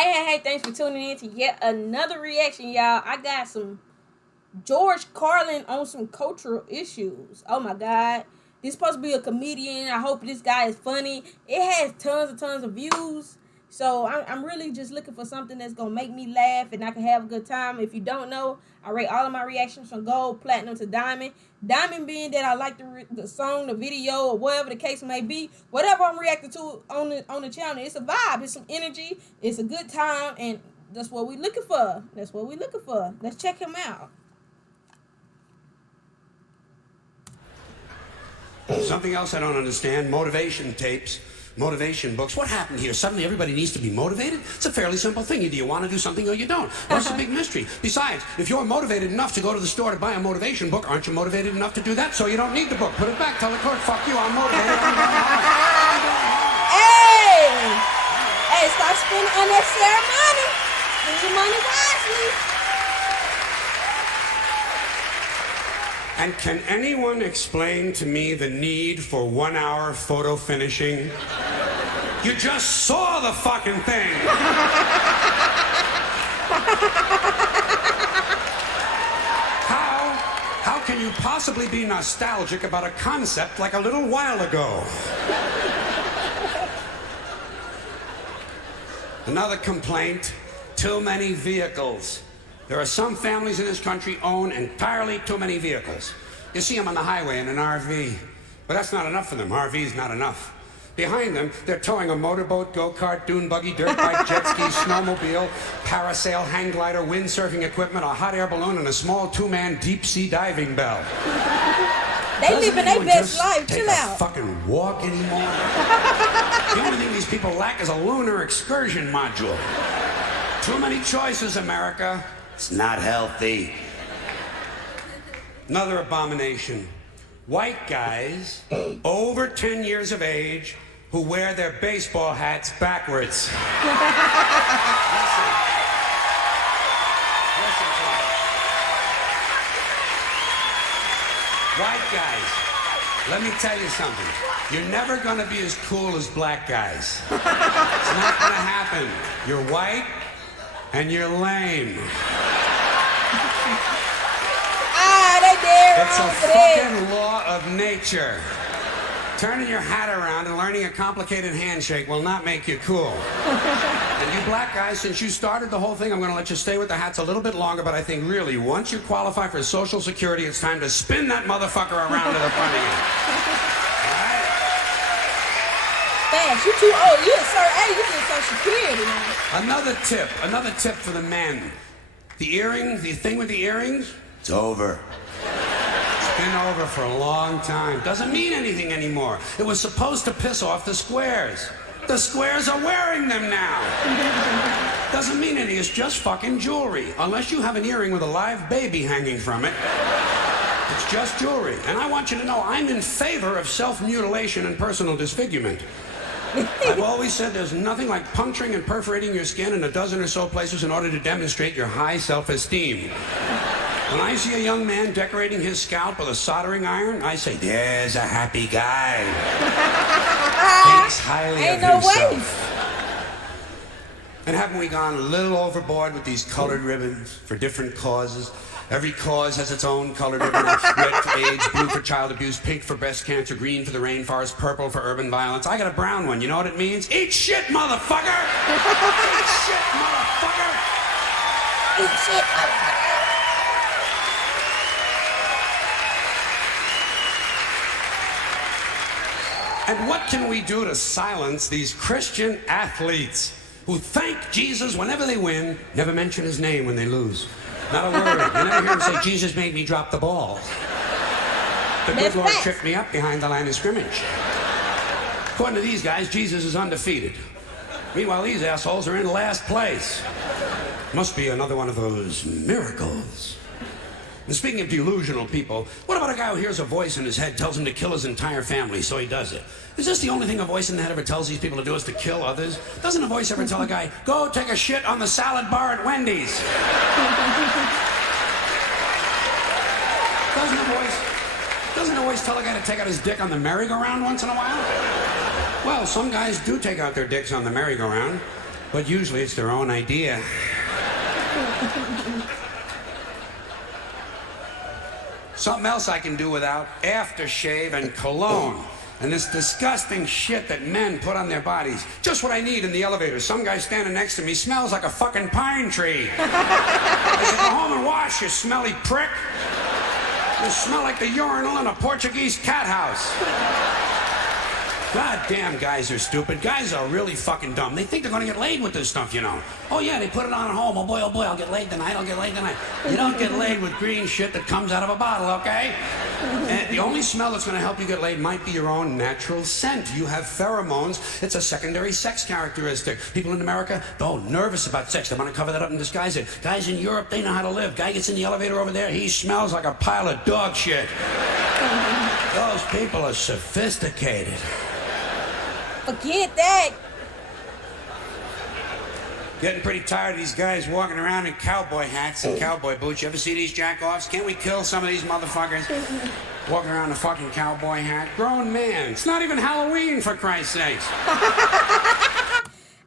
Hey, thanks for tuning in to yet another reaction, y'all. I got some George Carlin on some cultural issues. Oh my God. This supposed to be a comedian. I hope this guy is funny. It has tons and tons of views. So I'm really just looking for something that's going to make me laugh and I can have a good time. If you don't know, I rate all of my reactions from gold, platinum to diamond. Diamond being that I like the song, the video, or whatever the case may be. Whatever I'm reacting to on the channel, it's a vibe. It's some energy. It's a good time. And that's what we looking for. That's what we looking for. Let's check him out. Something else I don't understand, motivation tapes, motivation books. What happened here? Suddenly everybody needs to be motivated? It's a fairly simple thing. Either you want to do something or you don't. What's the big mystery? Besides, if you're motivated enough to go to the store to buy a motivation book, aren't you motivated enough to do that? So you don't need the book. Put it back. Tell the clerk, fuck you, I'm motivated. I'm going home. Hey, stop spending unnecessary money. Spend your money wisely. And can anyone explain to me the need for 1 hour photo finishing? You just saw the fucking thing! How can you possibly be nostalgic about a concept like a little while ago? Another complaint, too many vehicles. There are some families in this country own entirely too many vehicles. You see them on the highway in an RV. But that's not enough for them. RV is not enough. Behind them, they're towing a motorboat, go-kart, dune buggy, dirt bike, jet ski, snowmobile, parasail, hang glider, windsurfing equipment, a hot air balloon, and a small two-man deep-sea diving bell. They living their best life. Chill out. Take a fucking walk anymore? The only thing these people lack is a lunar excursion module. Too many choices, America. It's not healthy. Another abomination. White guys over 10 years of age who wear their baseball hats backwards. Listen to me. White guys, let me tell you something. You're never gonna be as cool as black guys. It's not gonna happen. You're white and you're lame. It's a fucking law of nature. Turning your hat around and learning a complicated handshake will not make you cool. And you black guys, since you started the whole thing, I'm going to let you stay with the hats a little bit longer, but I think really, once you qualify for Social Security, it's time to spin that motherfucker around to the front again. Fast, you too old. You in Social Security, man. Another tip for the men. The earrings, the thing with the earrings, it's over. It's been over for a long time. Doesn't mean anything anymore. It was supposed to piss off the squares. The squares are wearing them now. Doesn't mean anything. It's just fucking jewelry. Unless you have an earring with a live baby hanging from it. It's just jewelry. And I want you to know I'm in favor of self-mutilation and personal disfigurement. I've always said there's nothing like puncturing and perforating your skin in a dozen or so places in order to demonstrate your high self-esteem. When I see a young man decorating his scalp with a soldering iron, I say, there's a happy guy. Thinks highly of himself. And haven't we gone a little overboard with these colored ribbons for different causes? Every cause has its own colored ribbon. Red for AIDS, blue for child abuse, pink for breast cancer, green for the rainforest, purple for urban violence. I got a brown one. You know what it means? Eat shit, motherfucker! Eat shit, motherfucker! Eat shit, motherfucker! And what can we do to silence these Christian athletes who thank Jesus whenever they win, never mention his name when they lose? Not a word. You never hear him say, Jesus made me drop the ball. The good Lord tripped me up behind the line of scrimmage. According to these guys, Jesus is undefeated. Meanwhile, these assholes are in last place. Must be another one of those miracles. And speaking of delusional people, what about a guy who hears a voice in his head tells him to kill his entire family, so he does it? Is this the only thing a voice in the head ever tells these people to do is to kill others? Doesn't a voice ever tell a guy, go take a shit on the salad bar at Wendy's? Doesn't a voice tell a guy to take out his dick on the merry-go-round once in a while? Well, some guys do take out their dicks on the merry-go-round. But usually it's their own idea. Something else I can do without: aftershave and cologne. And this disgusting shit that men put on their bodies. Just what I need in the elevator. Some guy standing next to me smells like a fucking pine tree. I said, go home and wash, you smelly prick. You smell like the urinal in a Portuguese cat house. God damn, guys are stupid. Guys are really fucking dumb. They think they're gonna get laid with this stuff, you know. Oh yeah, they put it on at home. Oh boy, I'll get laid tonight. You don't get laid with green shit that comes out of a bottle, okay? And the only smell that's gonna help you get laid might be your own natural scent. You have pheromones. It's a secondary sex characteristic. People in America, nervous about sex. They wanna cover that up and disguise it. Guys in Europe, they know how to live. Guy gets in the elevator over there, he smells like a pile of dog shit. Those people are sophisticated. Forget that. Getting pretty tired of these guys walking around in cowboy hats and cowboy boots. You ever see these jack-offs? Can't we kill some of these motherfuckers? Walking around in a fucking cowboy hat. Grown man. It's not even Halloween, for Christ's sakes.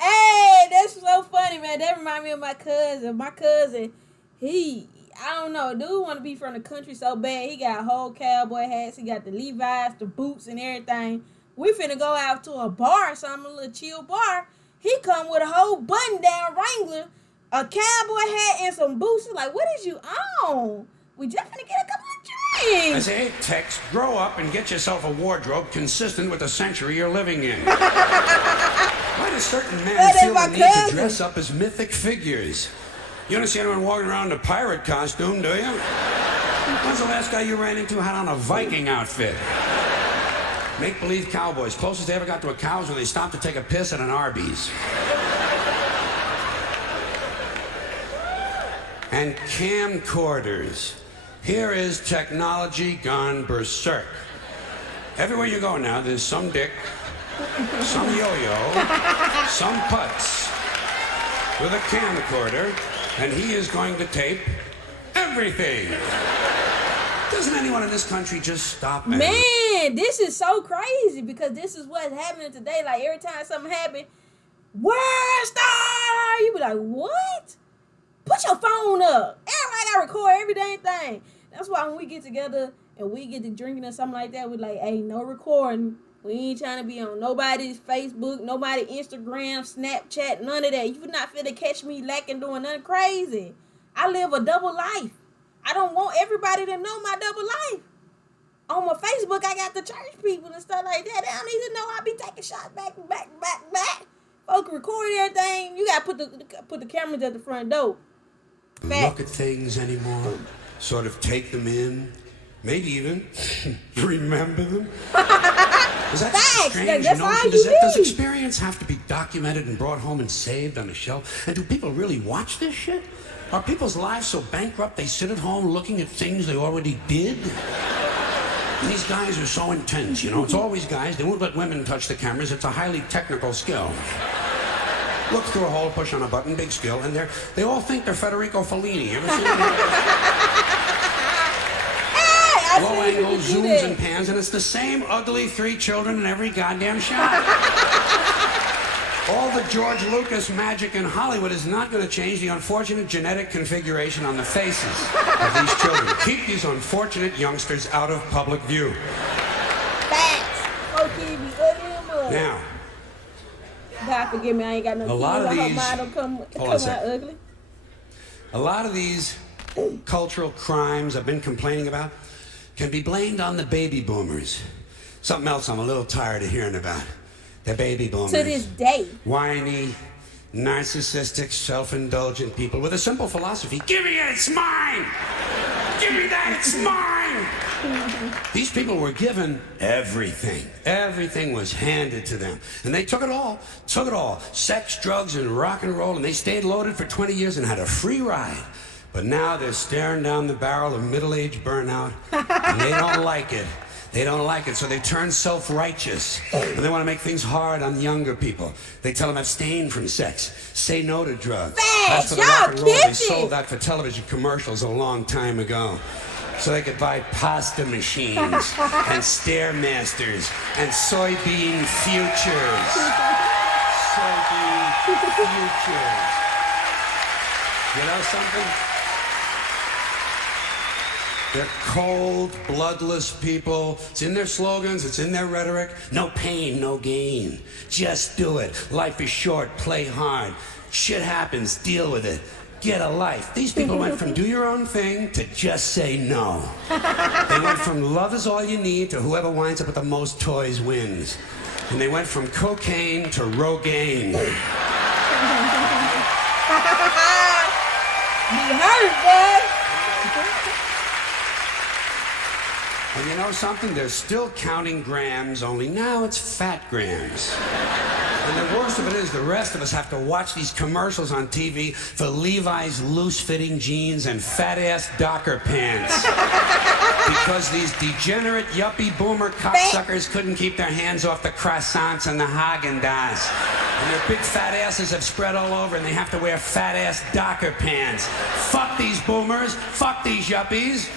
Hey, that's so funny, man. That reminds me of my cousin. My cousin, I don't know, dude want to be from the country so bad. He got whole cowboy hats. He got the Levi's, the boots, and everything. We finna go out to a bar or something, a little chill bar. He come with a whole button-down Wrangler, a cowboy hat, and some boots. He's like, what is you on? We just finna get a couple of drinks. I say, hey, Tex, grow up and get yourself a wardrobe consistent with the century you're living in. Why do certain men feel the need to dress up as mythic figures? You don't see anyone walking around in a pirate costume, do you? When's the last guy you ran into had on a Viking outfit? Make-believe cowboys. Closest they ever got to a cow is when they stopped to take a piss at an Arby's. And camcorders. Here is technology gone berserk. Everywhere you go now, there's some dick, some yo-yo, some putz with a camcorder, and he is going to tape everything. Doesn't anyone in this country just stop? Man, this is so crazy because this is what's happening today. Like every time something happens, world star, you be like, what? Put your phone up. Everybody gotta record every damn thing. That's why when we get together and we get to drinking or something like that, we're like, hey, no recording. We ain't trying to be on nobody's Facebook, nobody Instagram, Snapchat, none of that. You not finna catch me lacking doing nothing crazy. I live a double life. I don't want everybody to know my double life. On my Facebook, I got the church people and stuff like that. They don't need to know I be taking shots back. Folks recording everything. You got to put the cameras at the front door. Look at things anymore. Sort of take them in. Maybe even remember them. Is that strange notion? Does experience have to be documented and brought home and saved on a shelf? And do people really watch this shit? Are people's lives so bankrupt they sit at home looking at things they already did? And these guys are so intense, you know. It's always guys. They won't let women touch the cameras. It's a highly technical skill. Look through a hole, push on a button, big skill, and they all think they're Federico Fellini. You ever seen that? Low angle zooms and pans, and it's the same ugly 3 children in every goddamn shot. All the George Lucas magic in Hollywood is not going to change the unfortunate genetic configuration on the faces of these children. Keep these unfortunate youngsters out of public view. Facts. Okay, be ugly and mud. Now, God forgive me, I ain't got no kids. lot of I hope these- mine don't come hold on a out ugly. a lot of these cultural crimes I've been complaining about can be blamed on the baby boomers. Something else I'm a little tired of hearing about. The baby boomers. To this day. Whiny, narcissistic, self-indulgent people with a simple philosophy. Give me it, it's mine! Give me that, it's mine! These people were given everything. Everything was handed to them. And they took it all. Took it all. Sex, drugs, and rock and roll. And they stayed loaded for 20 years and had a free ride. But now they're staring down the barrel of middle-aged burnout. And they don't like it. They don't like it, so they turn self-righteous. And they want to make things hard on younger people. They tell them abstain from sex, say no to drugs. As for the rock and roll, they sold that for television commercials a long time ago. So they could buy pasta machines and Stairmasters and soybean futures. Soybean Futures. You know something? They're cold, bloodless people. It's in their slogans, it's in their rhetoric. No pain, no gain. Just do it. Life is short, play hard. Shit happens, deal with it. Get a life. These people went from do your own thing to just say no. They went from love is all you need to whoever winds up with the most toys wins. And they went from cocaine to Rogaine. You heard, boy. And you know something? They're still counting grams, only now it's fat grams. And the worst of it is the rest of us have to watch these commercials on TV for Levi's loose-fitting jeans and fat-ass Docker pants. Because these degenerate, yuppie, boomer cocksuckers couldn't keep their hands off the croissants and the Haagen-Dazs. And their big fat asses have spread all over and they have to wear fat-ass Docker pants. Fuck these boomers, fuck these yuppies,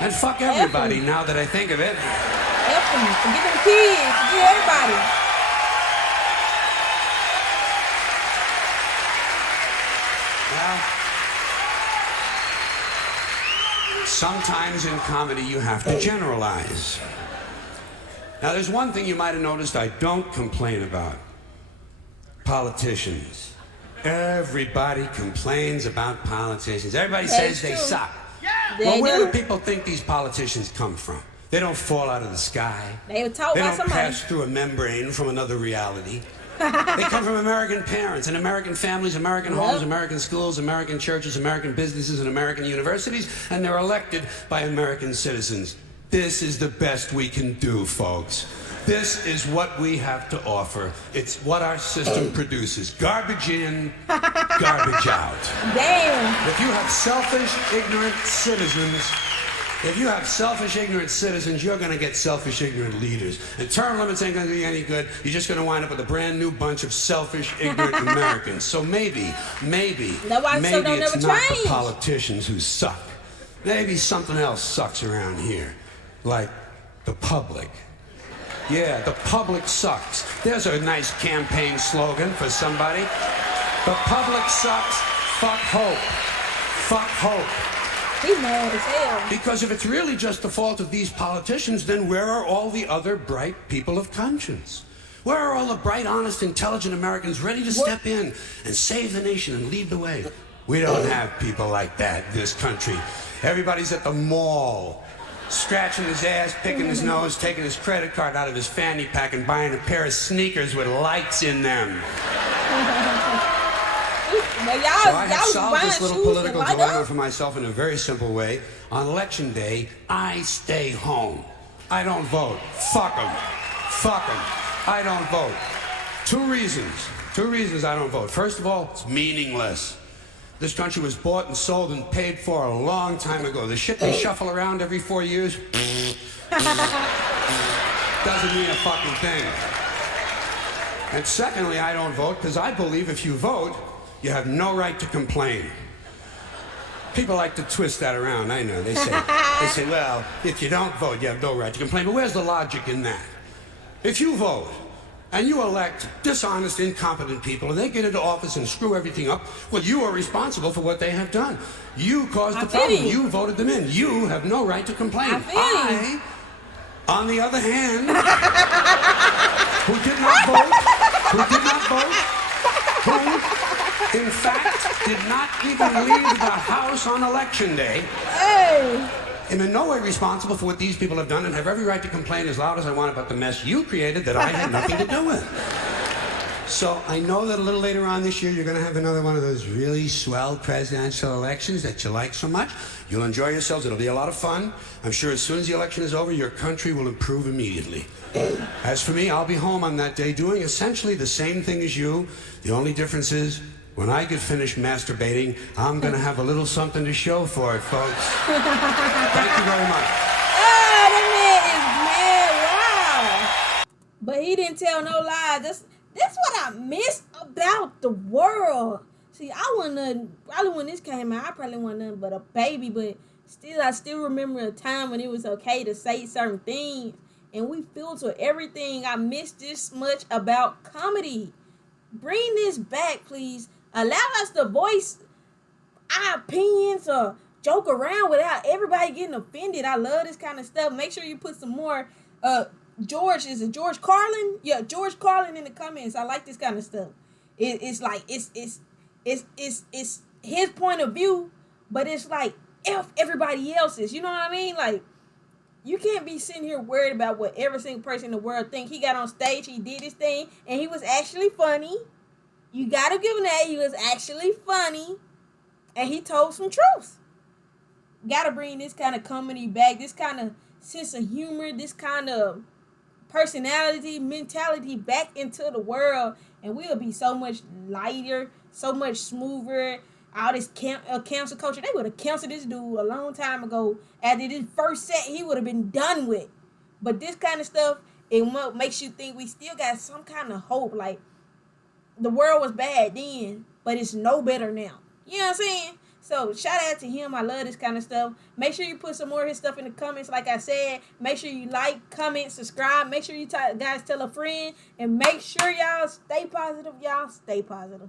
and fuck everybody now that I think of it. F them, forget them kids, forget everybody. Well, sometimes in comedy you have to generalize. Now there's one thing you might have noticed I don't complain about. Politicians. Everybody complains about politicians. Everybody says they suck. Well, where do people think these politicians come from? They don't fall out of the sky. They were taught They by don't somebody. pass through a membrane from another reality. They come from American parents and American families, American homes, American schools, American churches, American businesses, and American universities, and they're elected by American citizens. This is the best we can do, folks. This is what we have to offer. It's what our system produces. Garbage in, garbage out. Damn. If you have selfish, ignorant citizens, you're going to get selfish, ignorant leaders. And term limits ain't going to do you any good. You're just going to wind up with a brand new bunch of selfish, ignorant Americans. So maybe it's not the politicians who suck. Maybe something else sucks around here, like the public. Yeah, the public sucks. There's a nice campaign slogan for somebody. The public sucks. Fuck hope. Fuck hope. He's mad as hell. Because if it's really just the fault of these politicians, then where are all the other bright people of conscience? Where are all the bright, honest, intelligent Americans ready to step in and save the nation and lead the way? We don't have people like that in this country. Everybody's at the mall, scratching his ass, picking his nose, taking his credit card out of his fanny pack and buying a pair of sneakers with lights in them. So I have solved this little political dilemma for myself in a very simple way. On election day, I stay home. I don't vote. Fuck them. Fuck them. I don't vote. Two reasons I don't vote. First of all, it's meaningless. This country was bought and sold and paid for a long time ago. The shit they shuffle around every 4 years doesn't mean a fucking thing. And secondly, I don't vote because I believe if you vote, you have no right to complain. People like to twist that around, I know. They say, well, if you don't vote, you have no right to complain. But where's the logic in that? If you vote and you elect dishonest, incompetent people and they get into office and screw everything up, well, you are responsible for what they have done. You caused the problem. You voted them in. You have no right to complain. I, on the other hand, who did not vote, who, in fact, did not even leave the house on election day. Hey! I'm in no way responsible for what these people have done and have every right to complain as loud as I want about the mess you created that I had nothing to do with. So I know that a little later on this year you're going to have another one of those really swell presidential elections that you like so much. You'll enjoy yourselves. It'll be a lot of fun. I'm sure as soon as the election is over, your country will improve immediately. As for me, I'll be home on that day doing essentially the same thing as you. The only difference is when I get finished masturbating, I'm going to have a little something to show for it, folks. Thank you very much. Oh, that man is mad. Wow. But he didn't tell no lies. That's what I miss about the world. See, I wasn't probably when this came out, I probably wasn't nothing but a baby, but I still remember a time when it was okay to say certain things, and we filter everything. I miss this much about comedy. bring this back, please. Allow us to voice our opinions or joke around without everybody getting offended. I love this kind of stuff. Make sure you put some more is it George Carlin? Yeah, George Carlin in the comments. I like this kind of stuff. It's like it's his point of view, but it's like F everybody else's. You know what I mean? Like, you can't be sitting here worried about what every single person in the world think. He got on stage, he did his thing, and he was actually funny. You gotta give him that. He was actually funny, and he told some truth. Gotta bring this kind of comedy back, this kind of sense of humor, this kind of personality, mentality back into the world, and we'll be so much lighter, so much smoother. All this cancel culture, they would have canceled this dude a long time ago. After this first set, he would have been done with. But this kind of stuff, it makes you think we still got some kind of hope. Like, the world was bad then, but it's no better now. You know what I'm saying? So, shout out to him. I love this kind of stuff. Make sure you put some more of his stuff in the comments. Like I said, make sure you like, comment, subscribe. Make sure you guys tell a friend. And make sure y'all stay positive. Y'all stay positive.